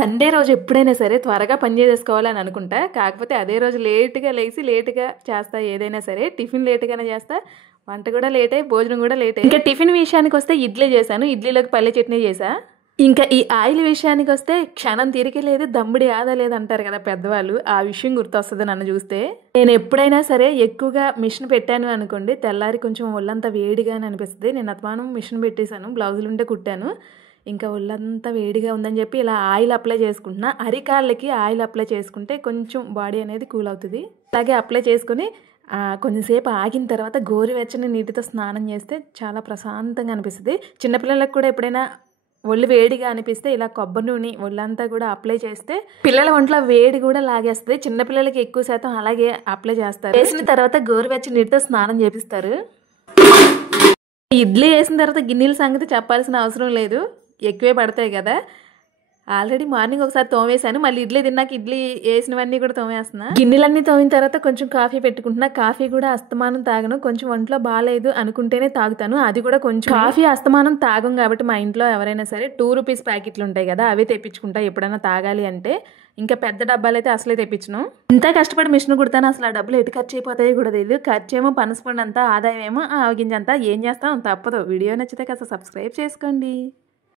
Sunday రోజు ఎప్పుడైనా సరే త్వరగా పని చేసేసుకోవాలని అనుకుంటా. కాకపోతే అదే రోజు లేట్‌గా లేసి లేట్‌గా చేస్తా ఏదైనా సరే. టిఫిన్ లేట్‌గానే చేస్తా. వంట కూడా లేటే, భోజనం కూడా లేటే. ఇంకా టిఫిన్ విషయానికొస్తే ఇడ్లీ చేశాను. ఇడ్లీలోకి పల్లె చట్నీ చేశా. ఇంకా ఈ ఆయిల్ విషయానికొస్తే క్షణం తీరిక లేదు, దమ్ముడి ఆదా లేదంటారు కదా పెద్దవాళ్ళు. ఆ విషయం గుర్తొస్తది నన్ను చూస్తే. నేను ఎప్పుడైనా సరే ఎక్కువగా మిషన్ పెట్టాను అనుకోండి, తెల్లారి కొంచెం ఒళ్ళంతా వేడిగానే అనిపిస్తది. నేను అస్తమానం మిషన్ పెట్టేశాను. బ్లౌజులుంటే కుట్టాను. ఇంకా ఒళ్ళంతా వేడిగా ఉందని చెప్పి ఇలా ఆయిల్ అప్లై చేసుకుంటున్నా. అరికాళ్ళకి ఆయిల్ అప్లై చేసుకుంటే కొంచెం బాడీ అనేది కూల్ అవుతుంది. అలాగే అప్లై చేసుకొని కొంచెం సేపు ఆగిన తర్వాత గోరువెచ్చని నీటితో స్నానం చేస్తే చాలా ప్రశాంతంగా అనిపిస్తుంది. చిన్నపిల్లలకు కూడా ఎప్పుడైనా ఒళ్ళు వేడిగా అనిపిస్తే ఇలా కొబ్బరి నూనె ఒళ్ళంతా కూడా అప్లై చేస్తే పిల్లల ఒంట్లో వేడి కూడా లాగేస్తుంది. చిన్నపిల్లలకి ఎక్కువ శాతం అలాగే అప్లై చేస్తారు. వేసిన తర్వాత గోరువెచ్చని నీటితో స్నానం చేపిస్తారు. ఇడ్లీ వేసిన తర్వాత గిన్నెల సంగతి చెప్పాల్సిన అవసరం లేదు, ఎక్కువే పడతాయి కదా. ఆల్రెడీ మార్నింగ్ ఒకసారి తోమేశాను. మళ్ళీ ఇడ్లీ తిన్నాక ఇడ్లీ వేసినవన్నీ కూడా తోమేస్తున్నా. గిన్నెలన్నీ తోమిన తర్వాత కొంచెం కాఫీ పెట్టుకుంటున్నా. కాఫీ కూడా అస్తమానం తాగను. కొంచెం ఒంట్లో బాగాలేదు అనుకుంటేనే తాగుతాను. అది కూడా కొంచెం. కాఫీ అస్తమానం తాగం కాబట్టి మా ఇంట్లో ఎవరైనా సరే 2 రూపీస్ ప్యాకెట్లు ఉంటాయి కదా, అవే తెప్పించుకుంటా ఎప్పుడైనా తాగాలి అంటే. ఇంకా పెద్ద డబ్బాలు అయితే అసలే తెప్పించను. ఇంత కష్టపడి మిషన్ కుడతాను, అసలు ఆ డబ్బులు ఎటు ఖర్చు అయిపోతాయో కూడా తెలియదు. ఖర్చు ఏమో పనసపండు అంతా, ఆదాయం ఏమో ఆవగింజంతా. ఏం చేస్తాం, తప్పదు. వీడియో నచ్చితే కాస్త సబ్స్క్రైబ్ చేసుకోండి.